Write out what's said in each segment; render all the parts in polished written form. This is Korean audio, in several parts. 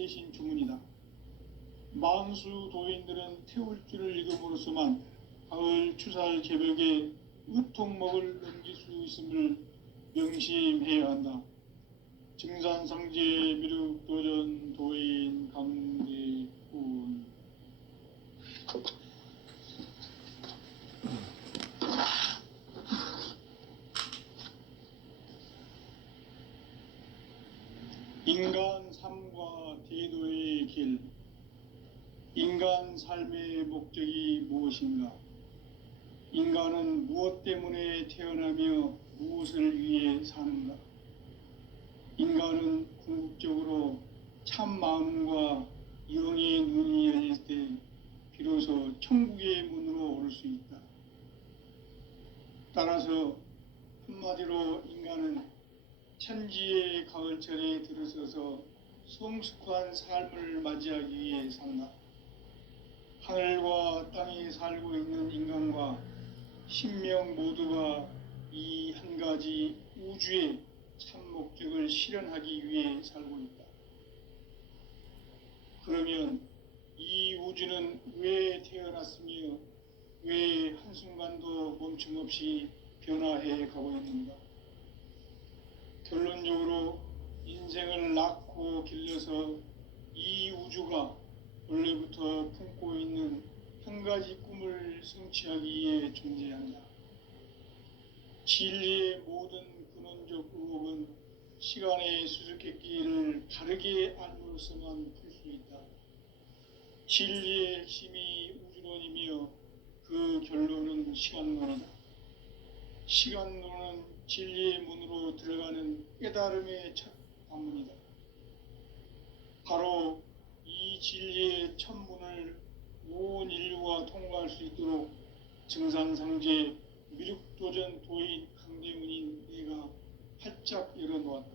대신 주문이다. 만수 도인들은 태울 줄을 읽음으로써만 가을 추살 개벽에 으통먹을 넘길 수 있음을 명심해야 한다. 증산상제 미륵도전 도인 강대훈. 인간 삶과 대도의 길. 인간 삶의 목적이 무엇인가? 인간은 무엇 때문에 태어나며 무엇을 위해 사는가? 인간은 궁극적으로 참 마음과 영의 눈이 열릴 때 비로소 천국의 문으로 올 수 있다. 따라서 한마디로 인간은 천지의 가을철에 들어서서 성숙한 삶을 맞이하기 위해 산다. 하늘과 땅에 살고 있는 인간과 신명 모두가 이 한 가지 우주의 참 목적을 실현하기 위해 살고 있다. 그러면 이 우주는 왜 태어났으며 왜 한순간도 멈춤없이 변화해 가고 있는가? 결론적으로 인생을 낳고 길러서 이 우주가 원래부터 품고 있는 한 가지 꿈을 성취하기 위해 존재한다. 진리의 모든 근원적 의혹은 시간의 수수께끼를 바르게 알므로써만 풀 수 있다. 진리의 핵심이 우주론이며 그 결론은 시간론이다. 시간론은 진리의 문으로 들어가는 깨달음의 첫 방문이다. 바로 이 진리의 첫 문을 온 인류가 통과할 수 있도록 증산상제 미륵도전 도인 강대훈인 내가 활짝 열어놓았다.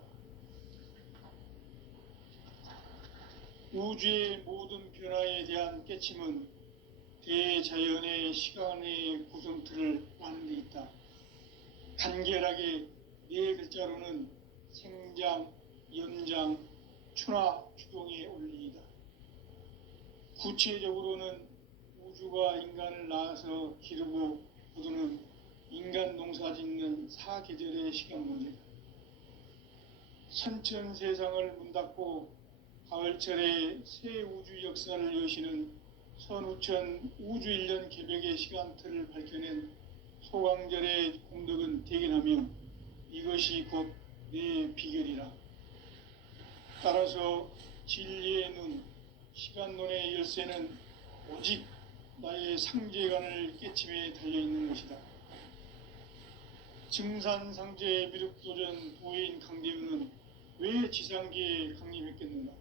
우주의 모든 변화에 대한 깨침은 대자연의 시간의 구성틀을 아는 데 있다. 간결하게 네 글자로는 생장, 연장, 추나 추동의 원리이다. 구체적으로는 우주가 인간을 낳아서 기르고 거두는 인간 농사 짓는 사계절의 시간 문제다. 선천세상을 문 닫고 가을철에 새 우주 역사를 여시는 선우천 우주일년 개벽의 시간틀을 밝혀낸 소강절의 공덕은 대견하며 이것이 곧 내 비결이라. 따라서 진리의 눈, 시간론의 열쇠는 오직 나의 상제관을 깨침에 달려있는 것이다. 증산상제 미륵도전 도인 강대훈은 왜 지상계에 강림했겠는가?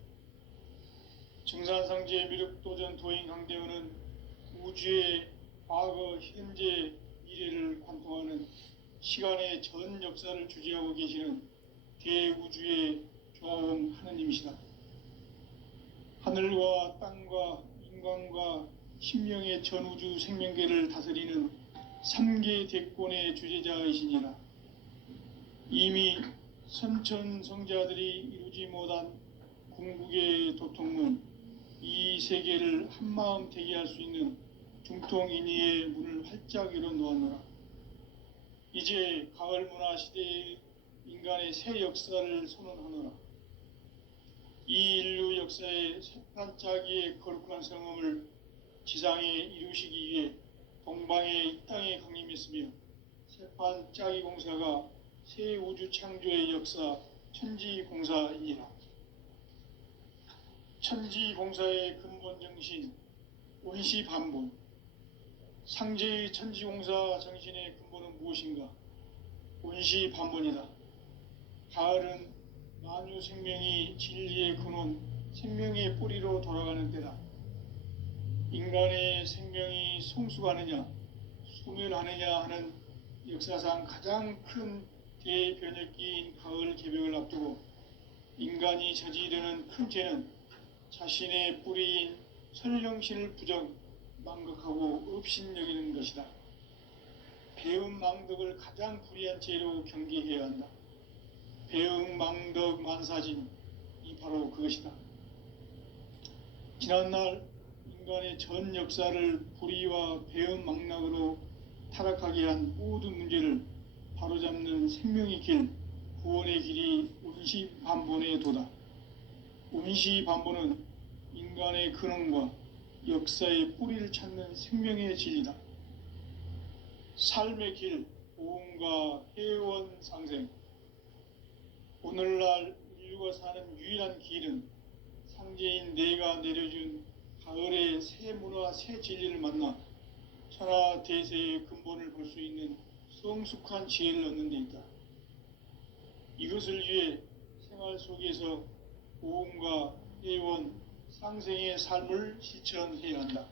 증산상제 미륵도전 도인 강대훈은 우주의 과거, 현재, 미래를 관통하는 시간의 전 역사를 주재하고 계시는 대우주의 조화원 하느님이시다. 하늘과 땅과 인간과 신명의 전우주 생명계를 다스리는 3계 대권의 주재자이시니라. 이미 선천성자들이 이루지 못한 궁극의 도통문, 이 세계를 한마음 되게 할 수 있는 중통인의의 문을 활짝 열어놓았노라. 이제 가을 문화 시대의 인간의 새 역사를 선언하노라. 이 인류 역사의 새판짜기의 거룩한 성음을 지상에 이루시기 위해 동방의 이 땅에 강림했으며 새판짜기 공사가 새 우주 창조의 역사 천지공사이니라. 천지공사의 근본 정신 원시반본. 상제의 천지공사 정신의 근본은 무엇인가? 원시반본이다. 가을은 만유 생명이 진리의 근원, 생명의 뿌리로 돌아가는 때다. 인간의 생명이 성숙하느냐, 소멸하느냐 하는 역사상 가장 큰 대변혁기인 가을 개벽을 앞두고 인간이 저지르는 큰 죄는 자신의 뿌리인 설령신을 부정, 망각하고 업신여기는 것이다. 배음 망덕을 가장 불의한 죄로 경계해야 한다. 배음 망덕 만사진, 이 바로 그것이다. 지난날 인간의 전 역사를 불의와 배은망락으로 타락하게 한 모든 문제를 바로잡는 생명의 길, 구원의 길이 운시반본의 도다. 운시반본은 인간의 근원과 역사의 뿌리를 찾는 생명의 진리다. 삶의 길, 보험과 회원 상생. 오늘날 인류가 사는 유일한 길은 상제인 내가 내려준 가을의 새 문화, 새 진리를 만나 천하 대세의 근본을 볼 수 있는 성숙한 지혜를 얻는 데 있다. 이것을 위해 생활 속에서 보험과 회원, 상생의 삶을 실천해야 한다.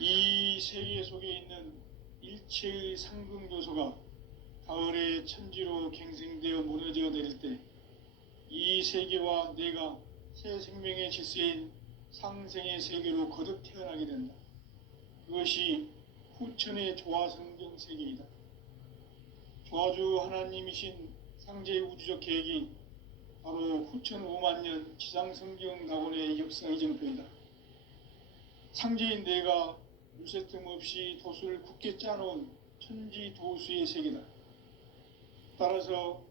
이 세계 속에 있는 일체의 상승 요소가 가을의 천지로 갱생되어 무너져 내릴 때 이 세계와 내가 새 생명의 질서인 상생의 세계로 거듭 태어나게 된다. 그것이 후천의 조화성경 세계이다. 조화주 하나님이신 상제의 우주적 계획이 바로 후천 5만 년 지상성경 낙원의 역사 이정표이다. 상제인 내가 물새 틈 없이 도수를 굳게 짜놓은 천지 도수의 세계다. 따라서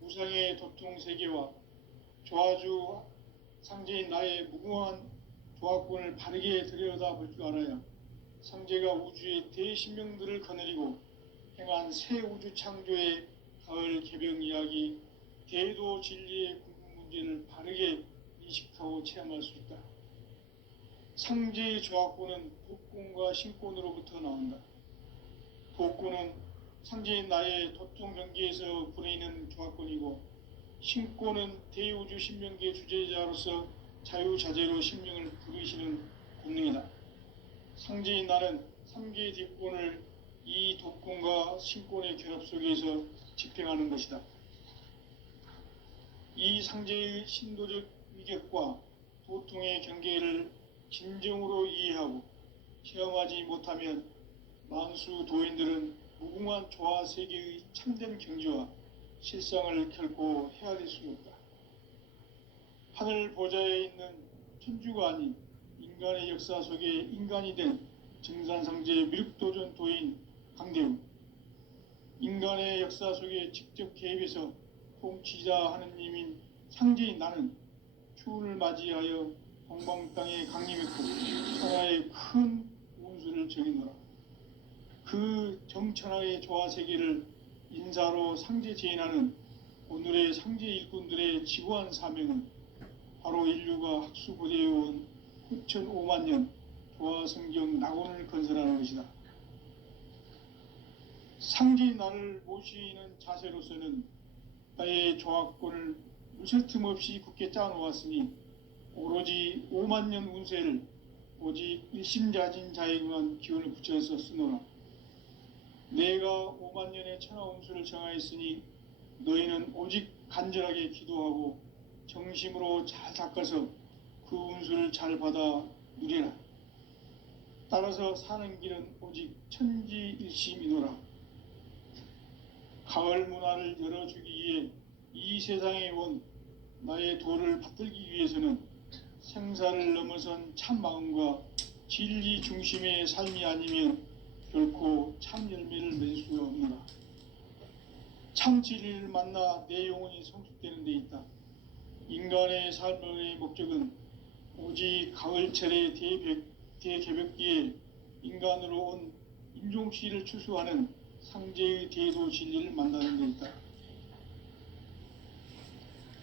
무상의 도통 세계와 조화주 상제인 나의 무궁한 조화권을 바르게 들여다볼 줄 알아야 상제가 우주의 대신명들을 거느리고 행한 새 우주 창조의 가을 개병 이야기, 대도 진리의 궁극 문제를 바르게 인식하고 체험할 수 있다. 상제의 조화권은 복권과 신권으로부터 나온다. 복권은 상제인 나의 도통 경계에서 부리는 조화권이고, 신권은 대우주 신명계 주제자로서 자유자재로 신명을 부르시는 권능이다. 상제인 나는 3개의 뒷권을 이 독권과 신권의 결합 속에서 집행하는 것이다. 이 상제의 신도적 위격과 도통의 경계를 진정으로 이해하고 체험하지 못하면 만수 도인들은 무궁한 조화 세계의 참된 경지와 실상을 결코 헤아릴 수 없다. 하늘 보좌에 있는 천주가 아닌 인간의 역사 속에 인간이 된 증산상제 미륵도전 도인 강대우, 인간의 역사 속에 직접 개입해서 통치자 하느님인 상제인 나는 추운을 맞이하여 동방 땅에 강림했고 천하의 큰 운수를 정했노라. 그 정천하의 조화세계를 인사로 상제 제인하는 오늘의 상제 일꾼들의 지구한 사명은 바로 인류가 학수고대해온 후천 5만 년 조화성경 낙원을 건설하는 것이다. 상제인 나를 모시는 자세로서는 나의 조화권을 무쇠 틈 없이 굳게 짜놓았으니 오로지 5만 년 운세를 오직 일심자진 자에게만 기운을 붙여서 쓰노라. 내가 5만 년의 천하 운수를 정하였으니 너희는 오직 간절하게 기도하고 정심으로 잘 닦아서 그 운수를 잘 받아 누리라. 따라서 사는 길은 오직 천지일심이노라. 가을 문화를 열어주기 위해 이 세상에 온 나의 도를 받들기 위해서는 생사를 넘어선 참 마음과 진리 중심의 삶이 아니면 결코 참 열매를 맺을 수가 없노라. 참 진리를 만나 내 영혼이 성숙되는 데 있다. 인간의 삶의 목적은 오직 가을철의 대개벽기에 인간으로 온 인종시를 추수하는 상제의 대도 진리를 만나는 데 있다.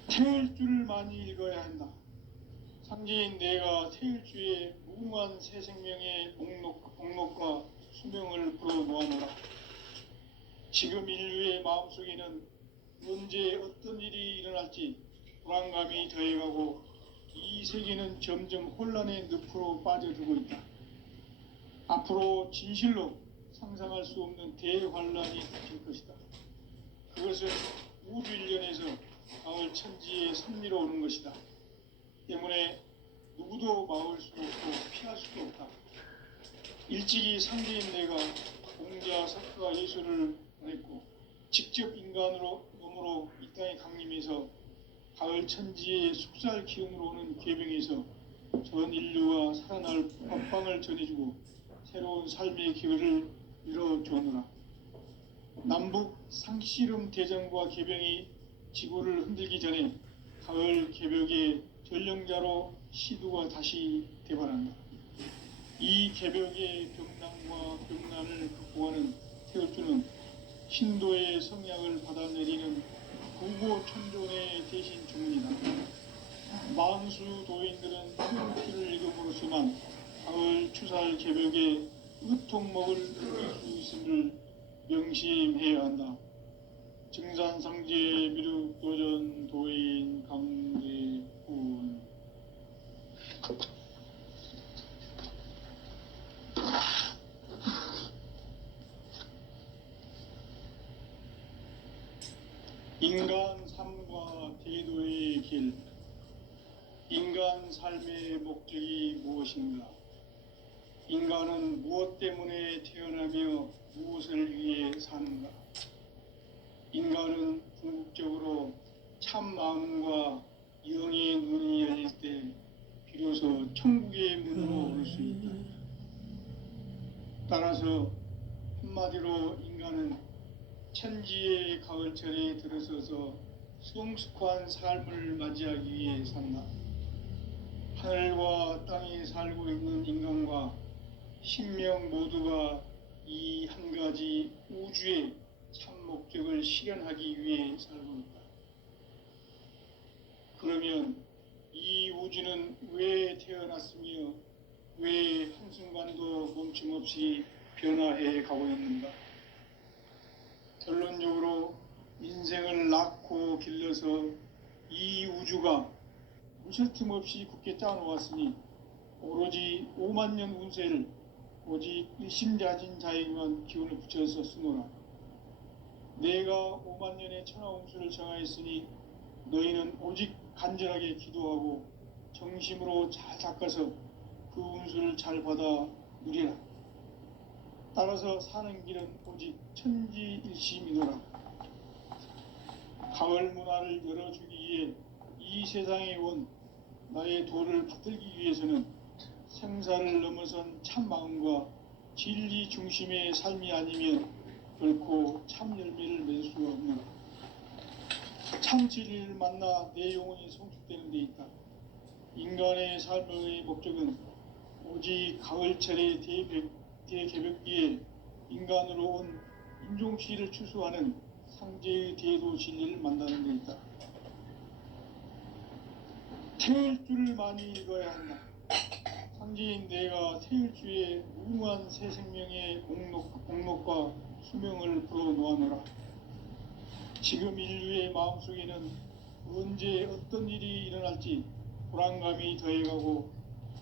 태일주를 많이 읽어야 한다. 상제인 내가 태일주의 무궁한 새 생명의 목록과 수명을 불어놓아노라. 지금 인류의 마음속에는 언제 어떤 일이 일어날지 불안감이 더해가고 이 세계는 점점 혼란의 늪으로 빠져들고 있다. 앞으로 진실로 상상할 수 없는 대환란이 닥칠 것이다. 그것은 우주 일련에서 가을 천지의 섭리로 오는 것이다. 때문에 누구도 막을 수 없고 피할 수도 없다. 일찍이 상제인 내가 공자, 석가, 예수를 보냈고 직접 인간으로 몸으로 이 땅에 강림해서 가을 천지의 숙살 기운으로 오는 계병에서 전 인류가 살아날 법방을 전해주고 새로운 삶의 기회를 이뤄주느라. 남북 상씨름 대전과 계병이 지구를 흔들기 전에 가을 개벽의 전령자로 시두가 다시 대발한다. 이 개벽의 병난과 병난을 극복하는 태울주는 신도의 성약을 받아내리는 구고천존의 대신 주문이다. 만수 도인들은 태울주를 읽음으로써만 가을 추살 개벽의 의통목을 느낄 수 있음을 명심해야 한다. 증산상제 미륵도전 도인 강대훈. 인간 삶과 대도의 길. 인간 삶의 목적이 무엇인가? 인간은 무엇 때문에 태어나며 무엇을 위해 사는가? 인간은 궁극적으로 참 마음과 영의 눈이 열릴 때 비로소 천국의 문으로 올 수 있다. 따라서 한마디로 인간은 천지의 가을철에 들어서서 성숙한 삶을 맞이하기 위해 산다. 하늘과 땅에 살고 있는 인간과 신명 모두가 이 한 가지 우주의 참 목적을 실현하기 위해 살고 있다. 그러면 이 우주는 왜 태어났으며 왜 한순간도 멈춤없이 변화해 가고 있는가? 결론적으로 인생을 낳고 길러서 이 우주가 무실 틈 없이 굳게 짜놓았으니 오로지 5만 년 운세를 오직 일심자진 자에게만 기운을 붙여서 쓰노라. 내가 5만 년의 천하 운수를 정하였으니 너희는 오직 간절하게 기도하고 정심으로 잘 닦아서 그 운수를 잘 받아 누리라. 따라서 사는 길은 오직 천지일심이노라. 가을 문화를 열어주기 위해 이 세상에 온 나의 도를 받들기 위해서는 생사를 넘어선 참 마음과 진리 중심의 삶이 아니면 결코 참 열매를 맺을 수가 없노라. 참 진리를 만나 내 영혼이 성숙되는 데 있다. 인간의 삶의 목적은 오직 가을철의 대개벽기에 인간으로 온 인종시를 추수하는 상제의 대도 진리를 만나는 데 있다. 태일주를 많이 읽어야 한다. 상제인 내가 태일주의 무궁한 새 생명의 공록과 수명을 불어놓아노라. 지금 인류의 마음속에는 언제 어떤 일이 일어날지 불안감이 더해가고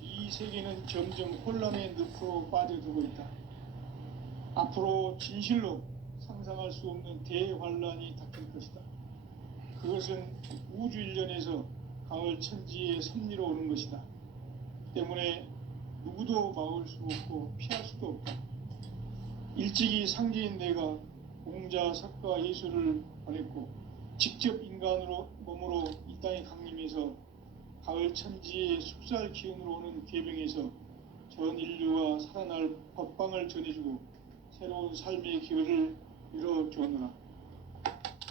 이 세계는 점점 혼란의 늪으로 빠져들고 있다. 앞으로 진실로 상상할 수 없는 대환란이 닥칠 것이다. 그것은 우주 일련에서 가을 천지의 섭리로 오는 것이다. 때문에 누구도 막을 수 없고 피할 수도 없다. 일찍이 상제인 내가 공자, 석가, 예수를 보냈고 직접 인간으로 몸으로 이 땅에 강림해서 가을 천지의 숙살 기운으로 오는 계병에서 전 인류가 살아날 법방을 전해주고 새로운 삶의 기회를 이뤄주느라.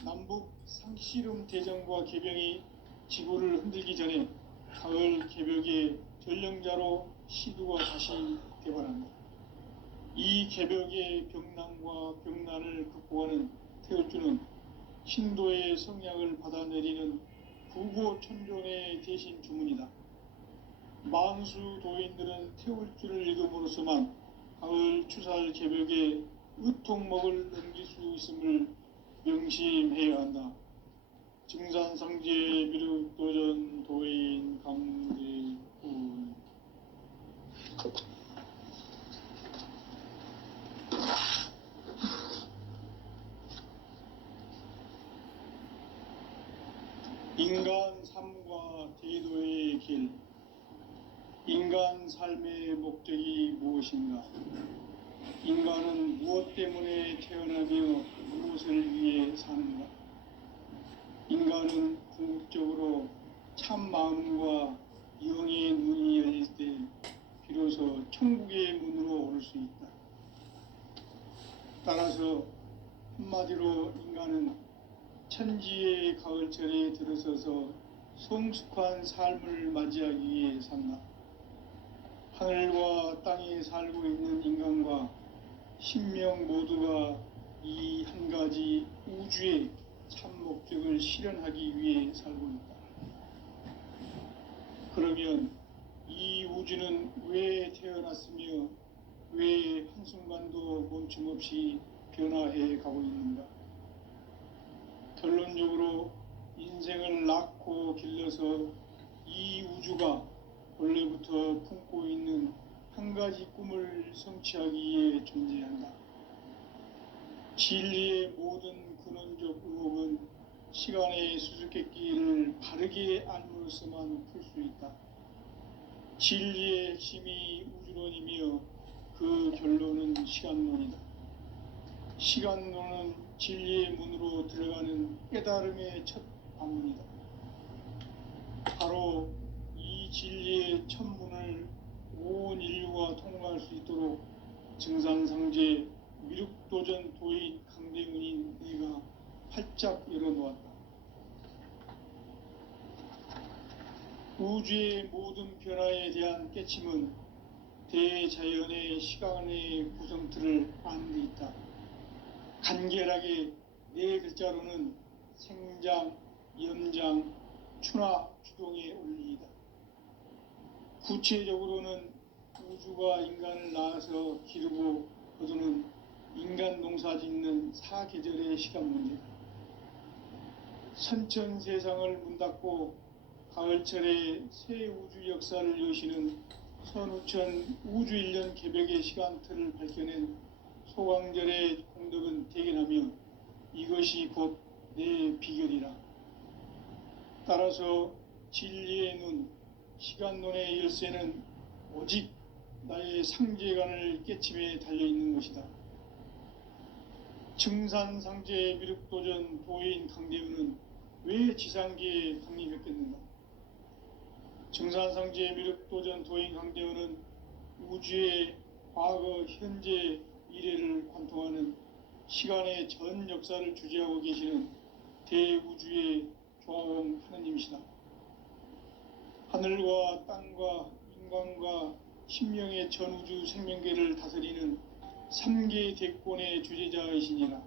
남북 상씨름 대전과 계병이 지구를 흔들기 전에 가을 개벽의 전령자로 시두가 다시 대발한다. 이 개벽의 병난과 병난을 극복하는 태울주는 신도의 성약을 받아내리는 구고천존의 대신 주문이다. 만수 도인들은 태울주를 읽음으로써만 가을 추살 개벽의 의통목을 넘길 수 있음을 명심해야 한다. 증산상제 미륵도전 도인 강대훈. 인간 삶과 대도의 길. 인간 삶의 목적이 무엇인가? 인간은 무엇 때문에 태어나며 무엇을 위해 사는가? 인간은 궁극적으로 참 마음과 영의 눈이 열릴 때 비로소 천국의 문으로 오를 수 있다. 따라서 한마디로 인간은 천지의 가을철에 들어서서 성숙한 삶을 맞이하기 위해 산다. 하늘과 땅에 살고 있는 인간과 신명 모두가 이 한 가지 우주의 참 목적을 실현하기 위해 살고 있다. 그러면 이 우주는 왜 태어났으며 왜 한순간도 멈춤없이 변화해 가고 있는가? 결론적으로 인생을 낳고 길러서 이 우주가 원래부터 품고 있는 한 가지 꿈을 성취하기 위해 존재한다. 진리의 모든 근원적 의혹은 시간의 수수께끼를 바르게 알므로서만 풀 수 있다. 진리의 핵심이 우주론이며 그 결론은 시간론이다. 시간론은 진리의 문으로 들어가는 깨달음의 첫 방문이다. 바로 이 진리의 첫 문을 온 인류가 통과할 수 있도록 증산상제 미륵도전 도인 강대문인 내가 활짝 열어놓았다. 우주의 모든 변화에 대한 깨침은 대자연의 시간의 구성틀을 아는 데 있다. 간결하게 네 글자로는 생장, 연장, 추나 추동의 원리이다. 구체적으로는 우주가 인간을 낳아서 기르고 거두는 인간 농사 짓는 사계절의 시간 문제다. 선천 세상을 문 닫고 가을철에 새 우주 역사를 여시는 선우천 우주 1년 개벽의 시간틀을 밝혀낸 소강절의 공덕은 대견하며 이것이 곧 내 비결이라. 따라서 진리의 눈, 시간론의 열쇠는 오직 나의 상제관을 깨침에 달려있는 것이다. 증산상제 미륵도전 도인 강대우는 왜 지상계에 강림했겠는가? 증산상제 미륵도전 도인 강대우는 우주의 과거, 현재, 미래를 관통하는 시간의 전 역사를 주재하고 계시는 대우주의 조화원 하느님이시다. 하늘과 땅과 인간과 신명의 전우주 생명계를 다스리는 3계 대권의 주재자이시니라.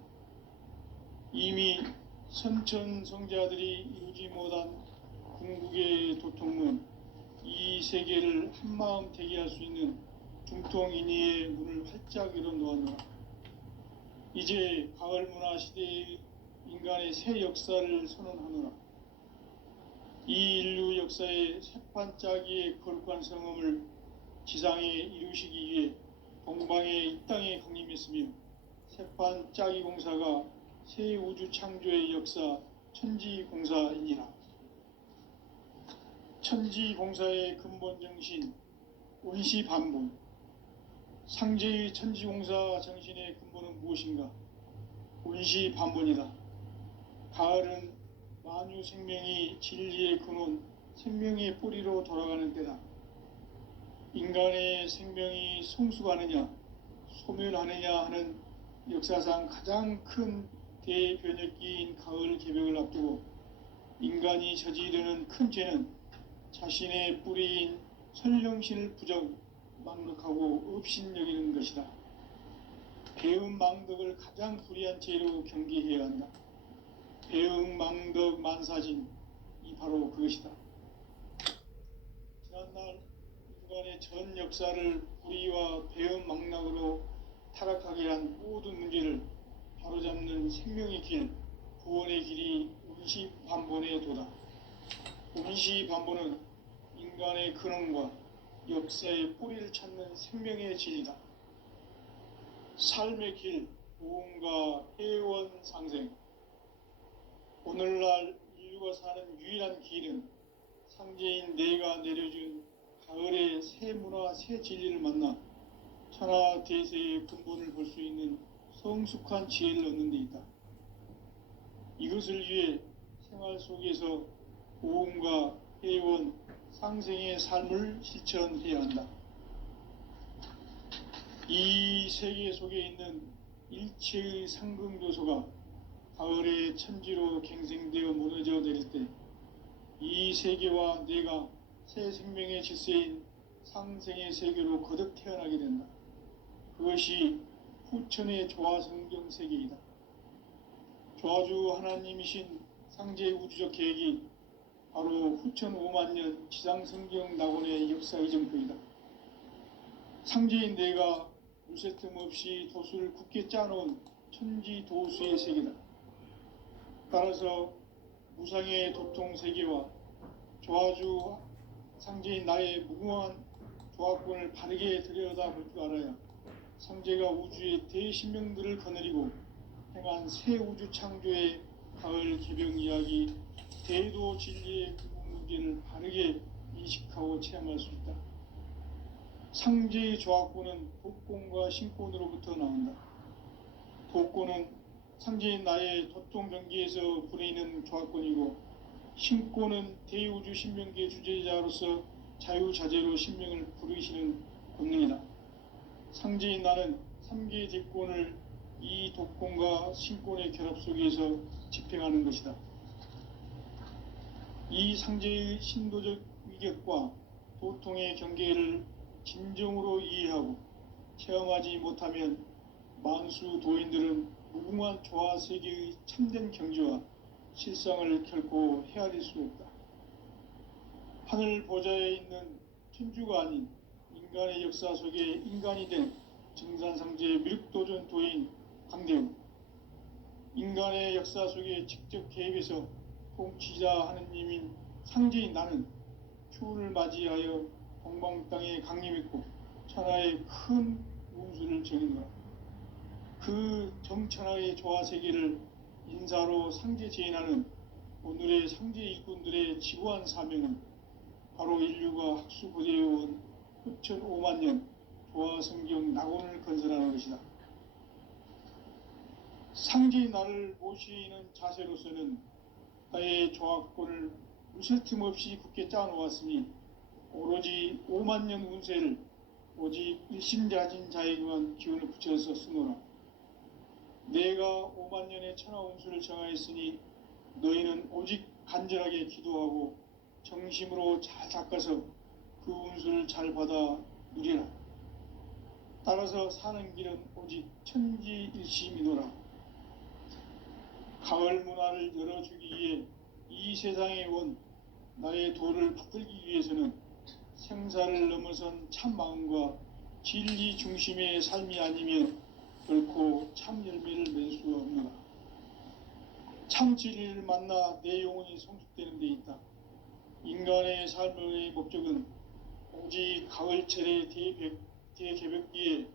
이미 선천성자들이 이루지 못한 궁극의 도통문, 이 세계를 한마음 되게 할 수 있는 중통인의의 문을 활짝 열어놓았노라. 이제 가을 문화 시대의 인간의 새 역사를 선언하노라. 이 인류 역사의 새판짜기의 거룩한 성음을 지상에 이루시기 위해 동방에 이 땅에 강림했으며 새판짜기 공사가 새 우주 창조의 역사 천지공사이니라. 천지공사의 근본 정신 원시반본, 상제의 천지공사 정신의 근본은 무엇인가? 원시반본이다. 가을은 만유 생명이 진리의 근원, 생명의 뿌리로 돌아가는 때다. 인간의 생명이 성숙하느냐, 소멸하느냐 하는 역사상 가장 큰 대변혁기인 가을 개벽을 앞두고 인간이 저지르는 큰 죄는 자신의 뿌리인 선령신을 부정, 망각하고 업신여기는 것이다. 배은망덕을 가장 불의한 죄로 경계해야 한다. 배은망덕 만사진, 이 바로 그것이다. 지난날 인간의 전 역사를 불의와 배은망락으로 타락하게 한 모든 문제를 바로잡는 생명의 길, 구원의 길이 원시반본의 도다. 원시반본은 인간의 근원과 역사의 뿌리를 찾는 생명의 진리다. 삶의 길, 보험과 회원 상생. 오늘날 인류가 사는 유일한 길은 상제인 내가 내려준 가을의 새 문화, 새 진리를 만나 천하 대세의 근본을 볼 수 있는 성숙한 지혜를 얻는 데 있다. 이것을 위해 생활 속에서 고음과 해온 상생의 삶을 실천해야 한다. 이 세계 속에 있는 일체의 상승요소가 가을의 천지로 갱생되어 무너져 내릴 때 이 세계와 내가 새 생명의 질서인 상생의 세계로 거듭 태어나게 된다. 그것이 후천의 조화성경 세계이다. 조화주 하나님이신 상제의 우주적 계획이 바로 후천 5만 년 지상성경 낙원의 역사의 정표이다. 상제인 내가 물새 틈 없이 도수를 굳게 짜놓은 천지 도수의 세계다. 따라서 무상의 도통 세계와 조화주 상제인 나의 무궁한 조화권을 바르게 들여다볼 줄 알아야 상제가 우주의 대신명들을 거느리고 행한 새 우주 창조의 가을 개병 이야기 대도 진리의 구분 문제를 바르게 인식하고 체험할 수 있다. 상제의 조화권은 독권과 신권으로부터 나온다. 독권은 상제인 나의 도통 경계에서 부리는 조화권이고, 신권은 대우주 신명계 주제자로서 자유자재로 신명을 부르시는 권능이다. 상제인 나는 3개의 대권을 이 독권과 신권의 결합 속에서 집행하는 것이다. 이 상제의 신도적 위격과 도통의 경계를 진정으로 이해하고 체험하지 못하면 만수 도인들은 무궁한 조화 세계의 참된 경지와 실상을 결코 헤아릴 수 없다. 하늘 보좌에 있는 천주가 아닌 인간의 역사 속에 인간이 된 증산상제의 밀도전 도인 강대웅, 인간의 역사 속에 직접 개입해서 통치자 하느님인 상제인 나는 추운을 맞이하여 동방 땅에 강림했고 천하의 큰 운수를 정했노라. 그 정천하의 조화세계를 인사로 상제 제인하는 오늘의 상제 일꾼들의 지구한 사명은 바로 인류가 학수고대해온 후천 5만 년 조화성경 낙원을 건설하는 것이다. 상제의 나를 모시는 자세로서는 나의 조화권을 무술 틈 없이 굳게 짜놓았으니 오로지 5만 년 운세를 오직 일심자진 자에게만 기운을 붙여서 쓰노라. 내가 5만 년의 천하 운수를 정하였으니 너희는 오직 간절하게 기도하고 정심으로 잘 닦아서 그 운수를 잘 받아 누리라. 따라서 사는 길은 오직 천지일심이노라. 가을 문화를 열어주기 위해 이 세상에 온 나의 도를 붙들기 위해서는 생사를 넘어선 참 마음과 진리 중심의 삶이 아니면 결코 참 열매를 맺을 수 없노라. 참 진리를 만나 내 영혼이 성숙되는 데 있다. 인간의 삶의 목적은 오직 가을철의 대개벽기에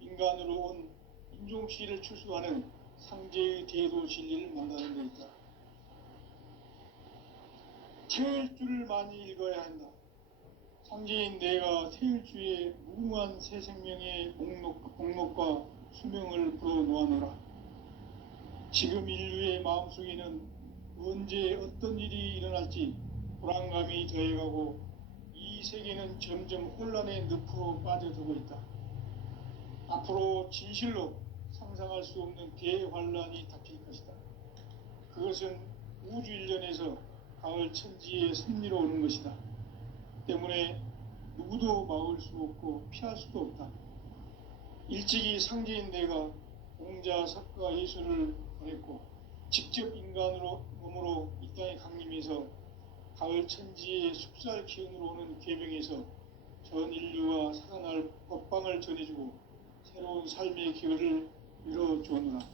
인간으로 온 인종씨를 출소하는 상제의 대도 진리를 만나는 데 있다. 태일주를 많이 읽어야 한다. 상제인 내가 태일주의 무궁한 새 생명의 목록과 수명을 불어놓아노라. 지금 인류의 마음속에는 언제 어떤 일이 일어날지 불안감이 더해가고 이 세계는 점점 혼란의 늪으로 빠져들고 있다. 앞으로 진실로 상상할 수 없는 대환란이 닥칠 것이다. 그것은 우주 일련에서 가을 천지의 섭리로 오는 것이다. 때문에 누구도 막을 수 없고 피할 수도 없다. 일찍이 상제인 내가 공자, 석가, 예수를 보냈고 직접 인간으로 몸으로 이 땅에 강림해서 가을 천지의 숙살 기운으로 오는 계명에서 전 인류와 살아날 법방을 전해주고 새로운 삶의 기회를 이뤄주었노라.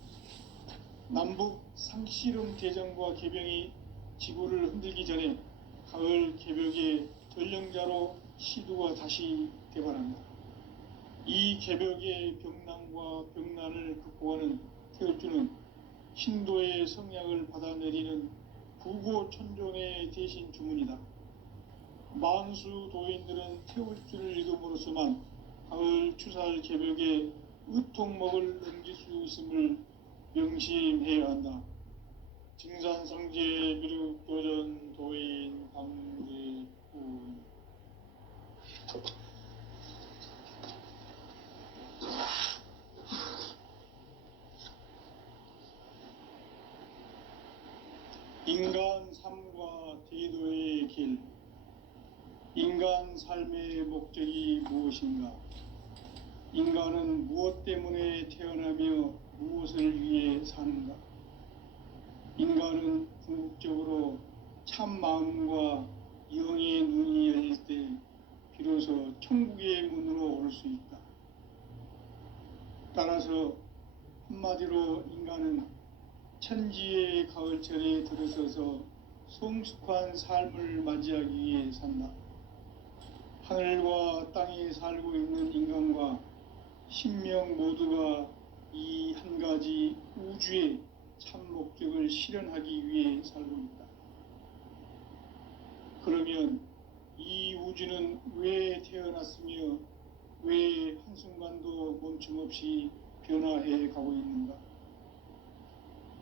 남북 상씨름 대전과 계병이 지구를 흔들기 전에 가을 개벽의 전령자로 시두가 다시 개발한다. 이 개벽의 병난과 병난을 극복하는 태울주는 신도의 성약을 받아내리는 부고천존의 대신 주문이다. 만수 도인들은 태울주를 읽음으로써만 가을 추살 개벽의 의통목을 넘길 수 있음을 명심해야 한다. 증산상제 미륵도전 도인 강대훈. 인간 삶과 대도의 길. 인간 삶의 목적이 무엇인가? 인간은 무엇 때문에 태어나며 무엇을 위해 사는가? 인간은 궁극적으로 참 마음과 영의 눈이 열릴 때 비로소 천국의 문으로 올 수 있다. 따라서 한마디로 인간은 천지의 가을철에 들어서서 성숙한 삶을 맞이하기 위해 산다. 하늘과 땅에 살고 있는 인간과 신명 모두가 이 한 가지 우주의 참 목적을 실현하기 위해 살고 있다. 그러면 이 우주는 왜 태어났으며 왜 한순간도 멈춤없이 변화해 가고 있는가?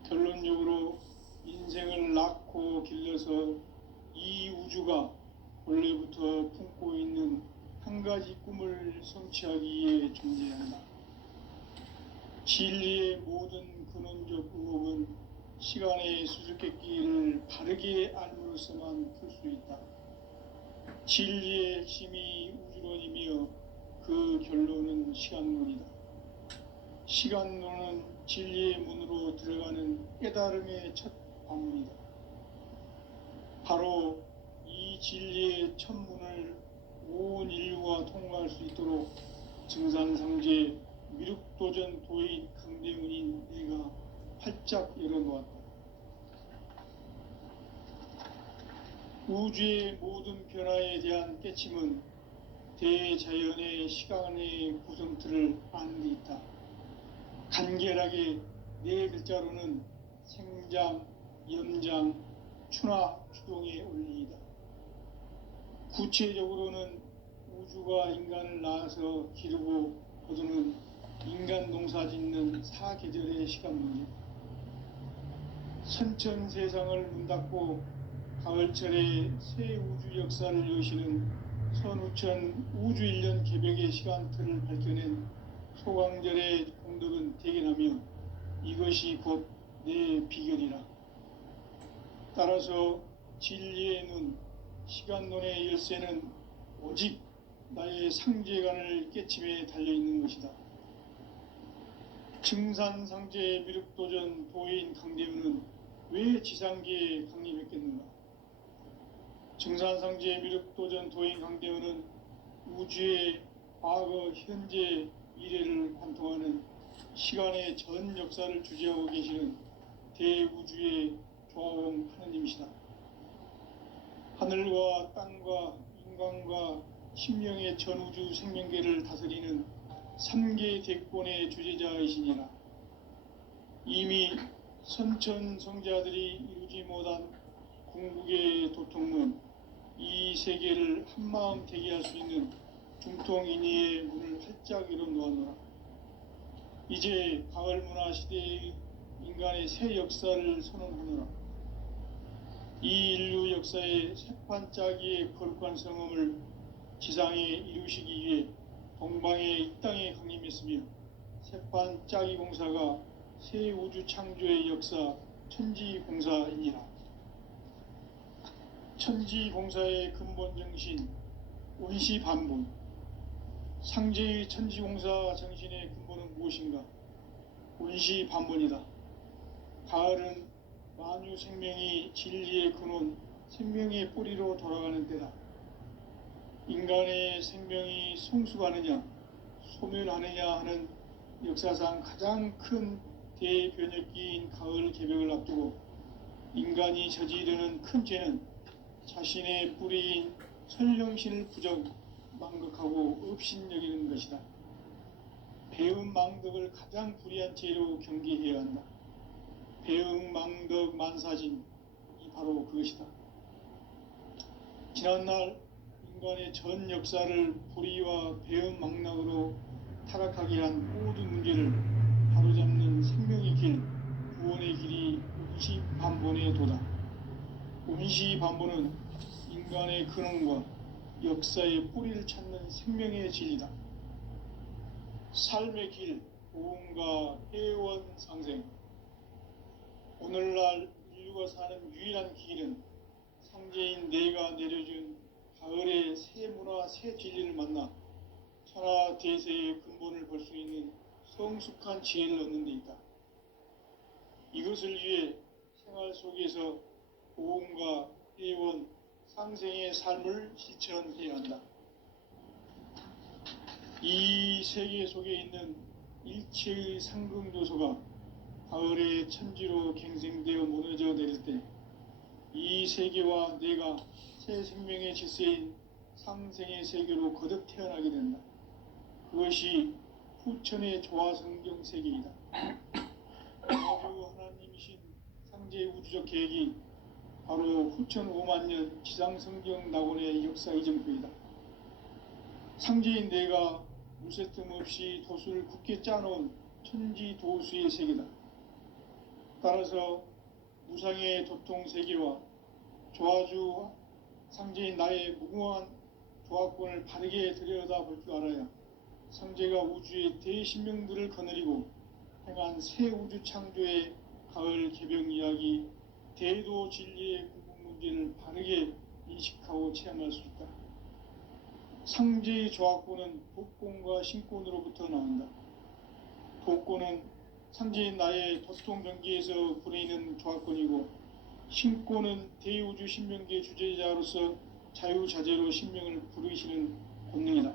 결론적으로 인생을 낳고 길러서 이 우주가 원래부터 품고 있는 한 가지 꿈을 성취하기 위해 존재한다. 진리의 모든 근원적 의혹은 시간의 수수께끼를 바르게 알므로서만 풀 수 있다. 진리의 핵심이 우주론이며 그 결론은 시간론이다. 시간론은 진리의 문으로 들어가는 깨달음의 첫 관문이다. 바로 이 진리의 첫 문을 온 인류가 통과할 수 있도록 증산상제 미륵도전 도인 강대훈인 내가 활짝 열어놓았다. 우주의 모든 변화에 대한 깨침은 대자연의 시간의 구성틀을 아는 데 있다. 간결하게 네 글자로는 생장, 염장, 추나 추동의 원리이다. 구체적으로는 우주가 인간을 낳아서 기르고 거두는 인간 농사 짓는 사계절의 시간문이다. 선천 세상을 문닫고 가을철에 새 우주 역사를 여시는 선우천 우주일년 개벽의 시간틀을 밝혀낸 소강절의 공덕은 대견하며 이것이 곧 내 비결이라. 따라서 진리의 눈, 시간론의 열쇠는 오직 나의 상제관을 깨침에 달려있는 것이다. 증산상제 미륵도전 도인 강대훈은 왜 지상계에 강림했겠는가? 증산상제 미륵도전 도인 강대훈은 우주의 과거, 현재, 미래를 관통하는 시간의 전 역사를 주재하고 계시는 대우주의 조화원 하느님이시다. 하늘과 땅과 인간과 신명의 전우주 생명계를 다스리는 3계 대권의 주재자이시니라. 이미 선천성자들이 이루지 못한 궁극의 도통문, 이 세계를 한마음 되게 할 수 있는 중통인의의 문을 활짝 열어놓았노라. 이제 가을 문화 시대의 인간의 새 역사를 선언하노라. 이 인류 역사의 새판짜기의 거룩한 성음을 지상에 이루시기 위해 동방의 이 땅에 강림했으며 새판짜기 공사가 새 우주 창조의 역사 천지공사이니라. 천지공사의 근본 정신 원시반본. 상제의 천지공사 정신의 근본은 무엇인가? 원시반본이다. 가을은 만유 생명이 진리의 근원, 생명의 뿌리로 돌아가는 때다. 인간의 생명이 성숙하느냐, 소멸하느냐 하는 역사상 가장 큰 대변혁기인 가을 개벽을 앞두고 인간이 저지르는 큰 죄는 자신의 뿌리인 선령신을 부정, 망극하고 업신여기는 것이다. 배움 망덕을 가장 불의한 죄로 경계해야 한다. 배움 망덕 만사진, 이 바로 그것이다. 지난날 인간의 전 역사를 불의와 배움 망락으로 타락하게 한 모든 문제를 바로잡는 생명의 길, 구원의 길이 운시반본에 도다. 운시반본은 인간의 근원과 역사의 뿌리를 찾는 생명의 진리다. 삶의 길, 고음과 회원 상생. 오늘날 인류가 사는 유일한 길은 상제인 내가 내려준 가을의 새 문화, 새 진리를 만나 천하 대세의 근본을 볼 수 있는 성숙한 지혜를 얻는 데 있다. 이것을 위해 생활 속에서 고음과 회원, 상생의 삶을 실천해야 한다. 이 세계 속에 있는 일체의 상금 요소가 가을의 천지로 갱생되어 무너져 내릴 때 이 세계와 내가 새 생명의 질서인 상생의 세계로 거듭 태어나게 된다. 그것이 후천의 조화성경 세계이다. 아주 하나님이신 상제 우주적 계획이 바로 후천 5만 년 지상성경 낙원의 역사 이전부이다. 상제인 내가 무쇠뜸 없이 도수를 굳게 짜놓은 천지 도수의 세계다. 따라서 무상의 도통 세계와 조화주 상제인 나의 무궁한 조화권을 바르게 들여다볼 줄 알아야 상제가 우주의 대신명들을 거느리고 행한 새 우주 창조의 가을 개병 이야기, 대도 진리의 궁극 문제를 바르게 인식하고 체험할 수 있다. 상제의 조화권은 독권과 신권으로부터 나온다. 독권은 상제인 나의 도통 경기에서 부리는 조화권이고, 신권은 대우주 신명계 주제자로서 자유자재로 신명을 부르시는 권능이다.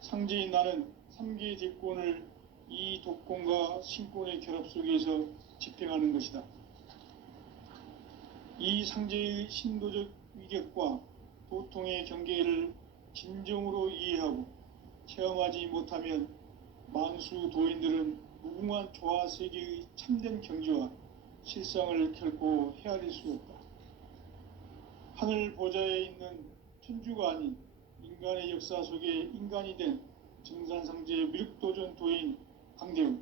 상제인 나는 3개의 대권을 이 독권과 신권의 결합 속에서 집행하는 것이다. 이 상제의 신도적 위격과 도통의 경계를 진정으로 이해하고 체험하지 못하면 만수 도인들은 무궁한 조화세계의 참된 경지와 실상을 결코 헤아릴 수 없다. 하늘 보좌에 있는 천주가 아닌 인간의 역사 속에 인간이 된 정산상제의 미륵도전 도인 강대우,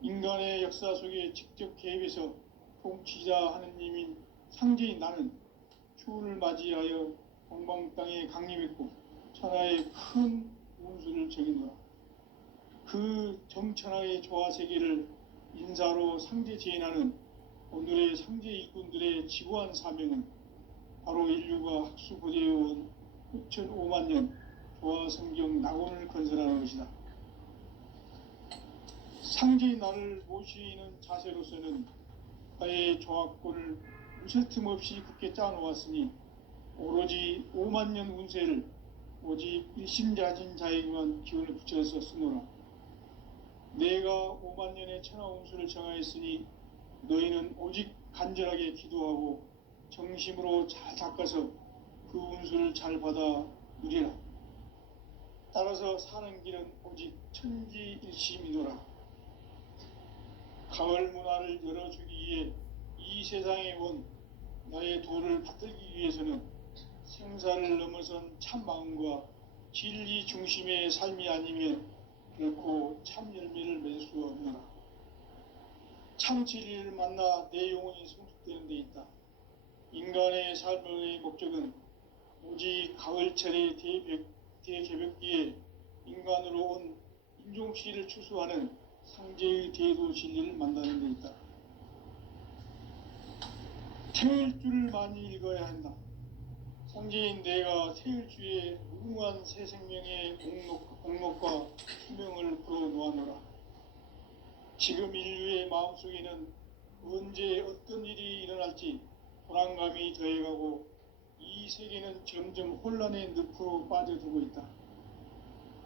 인간의 역사 속에 직접 개입해서 통치자 하느님인 상제인 나는 추운을 맞이하여 동방 땅에 강림했고 천하의 큰 운수를 적이노라. 그 정천하의 조화세계를 인사로 상제 제인하는 오늘의 상제 일꾼들의 지구한 사명은 바로 인류가 학수고대해온 6,5만 년 조화성경 낙원을 건설하는 것이다. 상제인 나를 모시는 자세로서는 나의 조화권을 무쇠틈 없이 굳게 짜놓았으니 오로지 5만 년 운세를 오직 일심자진 자에게만 기운을 붙여서 쓰노라. 내가 5만 년의 천하 운수를 정하였으니 너희는 오직 간절하게 기도하고 정심으로 잘 닦아서 그 운수를 잘 받아 누리라. 따라서 사는 길은 오직 천지일심이노라. 가을 문화를 열어주기 위해 이 세상에 온 나의 도를 받들기 위해서는 생사를 넘어선 참 마음과 진리 중심의 삶이 아니면 결코 참 열매를 맺을 수 없노라. 참 진리를 만나 내 영혼이 성숙되는 데 있다. 인간의 삶의 목적은 오직 가을철의 대개벽기에 인간으로 온 인종씨를 추수하는 상제의 대도 진리를 만나는 데 있다. 태일주를 많이 읽어야 한다. 상제인 내가 태일주의 무궁한 새 생명의 공목과 수명을 풀어놓아노라. 지금 인류의 마음속에는 언제 어떤 일이 일어날지 불안감이 더해가고 이 세계는 점점 혼란의 늪으로 빠져들고 있다.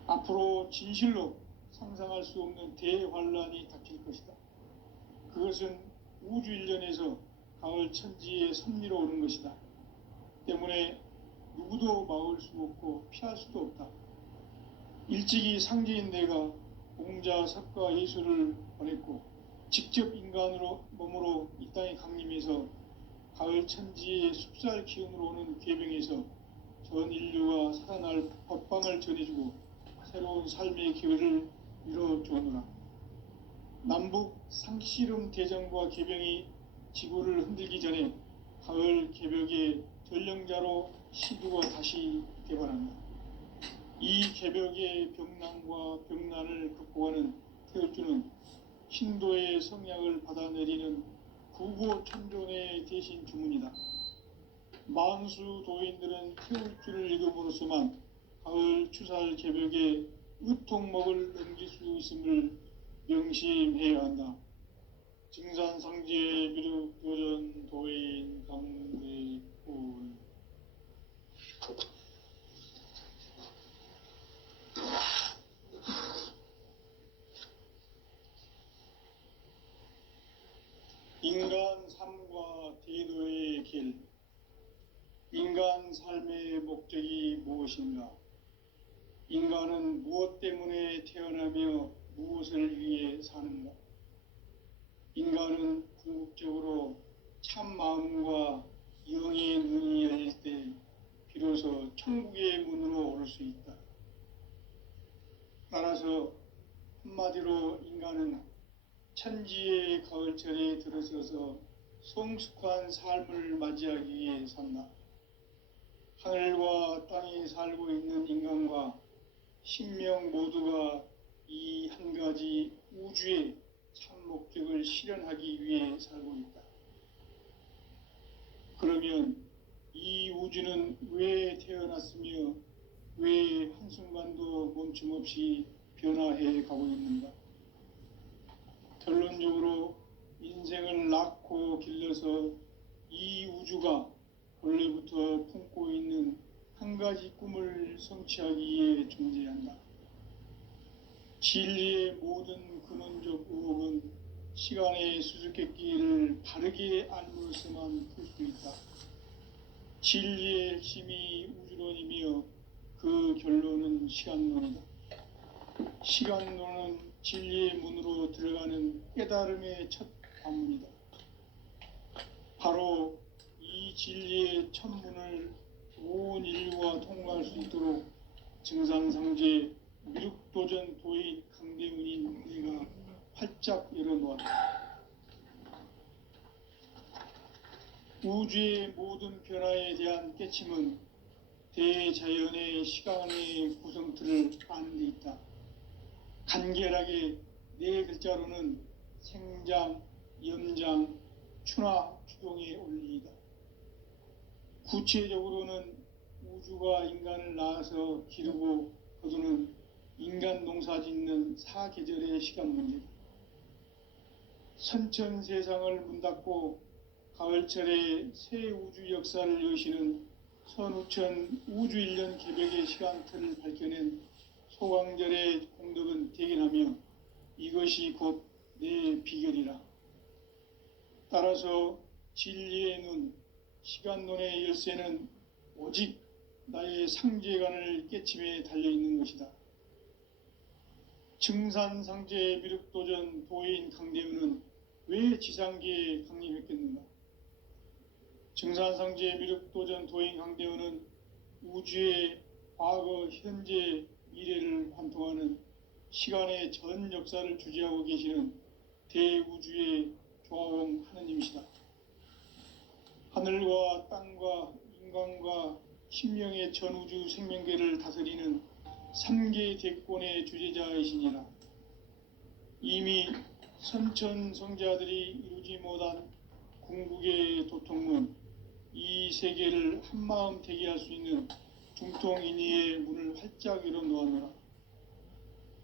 앞으로 진실로 상상할 수 없는 대환란이 닥칠 것이다. 그것은 우주 일련에서 가을 천지의 섭리로 오는 것이다. 때문에 누구도 막을 수 없고 피할 수도 없다. 일찍이 상제인 내가 공자, 석가, 예수를 보냈고 직접 인간으로 몸으로 이 땅에 강림해서 가을 천지의 숲살 기운으로 오는 계병에서 전 인류가 살아날 법방을 전해주고 새로운 삶의 기회를 이뤄주었노라. 남북 상씨름 대전과 개병이 지구를 흔들기 전에 가을 개벽의 전령자로 시두가 다시 개발합니다. 이 개벽의 병난과 병난을 극복하는 태극주는 신도의 성약을 받아내리는 구고천존의 대신 주문이다. 만수 도인들은 태극주를 읽음으로써만 가을 추살 개벽의 의통목을 넘길 수 있음을 명심해야 한다. 증산상제 미륵 도전 도인 강대군. 인간 삶과 대도의 길. 인간 삶의 목적이 무엇인가? 인간은 무엇 때문에 태어나며 무엇을 위해 사는가? 인간은 궁극적으로 참 마음과 영의 눈이 열릴 때 비로소 천국의 문으로 오를 수 있다. 따라서 한마디로 인간은 천지의 가을철에 들어서서 성숙한 삶을 맞이하기 위해 산다. 하늘과 땅에 살고 있는 인간과 신명 모두가 이 한 가지 우주의 참 목적을 실현하기 위해 살고 있다. 그러면 이 우주는 왜 태어났으며 왜 한순간도 멈춤없이 변화해 가고 있는가? 결론적으로 인생을 낳고 길러서 이 우주가 원래부터 품고 있는 한 가지 꿈을 성취하기 위해 존재한다. 진리의 모든 근원적 의혹은 시간의 수수께끼를 바르게 알므로서만 풀 수 있다. 진리의 핵심이 우주론이며 그 결론은 시간론이다. 시간론은 진리의 문으로 들어가는 깨달음의 첫 관문이다. 바로 이 진리의 첫 문을 온 인류가 통과할 수 있도록 증산상제 미륵도전 도인 강대훈인 내가 활짝 열어놓았다. 우주의 모든 변화에 대한 깨침은 대자연의 시간의 구성틀을 아는 데 있다. 간결하게 네 글자로는 생장, 염장, 추나 추동의 원리이다. 구체적으로는 우주가 인간을 낳아서 기르고 거두는 인간 농사 짓는 사계절의 시간 문제다. 선천 세상을 문 닫고 가을철에 새 우주 역사를 여시는 선우천 우주 1년 개벽의 시간틀을 밝혀낸 소강절의 공덕은 대견하며 이것이 곧 내 비결이라. 따라서 진리의 눈, 시간론의 열쇠는 오직 나의 상제관을 깨침에 달려있는 것이다. 증산상제 미륵도전 도인 강대훈은 왜 지상계에 강림했겠는가? 증산상제 미륵도전 도인 강대훈은 우주의 과거, 현재, 미래를 관통하는 시간의 전 역사를 주재하고 계시는 대우주의 조화원 하느님이시다. 하늘과 땅과 인간과 신명의 전우주 생명계를 다스리는 3계 대권의 주재자이시니라. 이미 선천성자들이 이루지 못한 궁극의 도통문, 이 세계를 한마음 되게 할 수 있는 중통인의의 문을 활짝 열어놓았노라.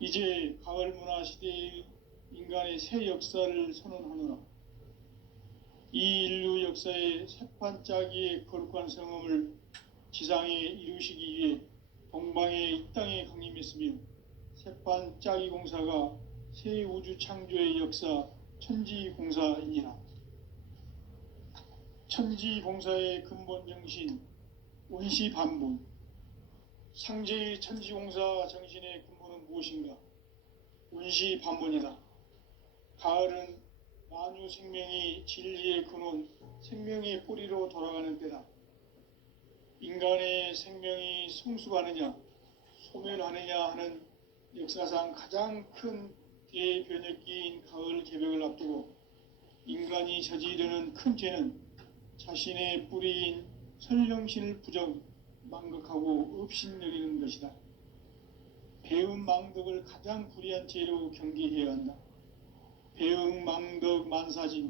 이제 가을 문화 시대의 인간의 새 역사를 선언하노라. 이 인류 역사의 새판짜기의 거룩한 성음을 지상에 이루시기 위해 동방의 이 땅에 강림했으며 새판짜기 공사가 새 우주 창조의 역사 천지공사이니라. 천지공사의 근본 정신 원시반본. 상제의 천지공사 정신의 근본은 무엇인가? 원시반본이다. 가을은 만유 생명이 진리의 근원, 생명의 뿌리로 돌아가는 때다. 인간의 생명이 성숙하느냐, 소멸하느냐 하는 역사상 가장 큰 대변혁기인 가을 개벽을 앞두고 인간이 저지르는 큰 죄는 자신의 뿌리인 선령신을 부정, 망극하고 업신여기는 것이다. 배은 망덕을 가장 불의한 죄로 경계해야 한다. 배은 망덕 만사진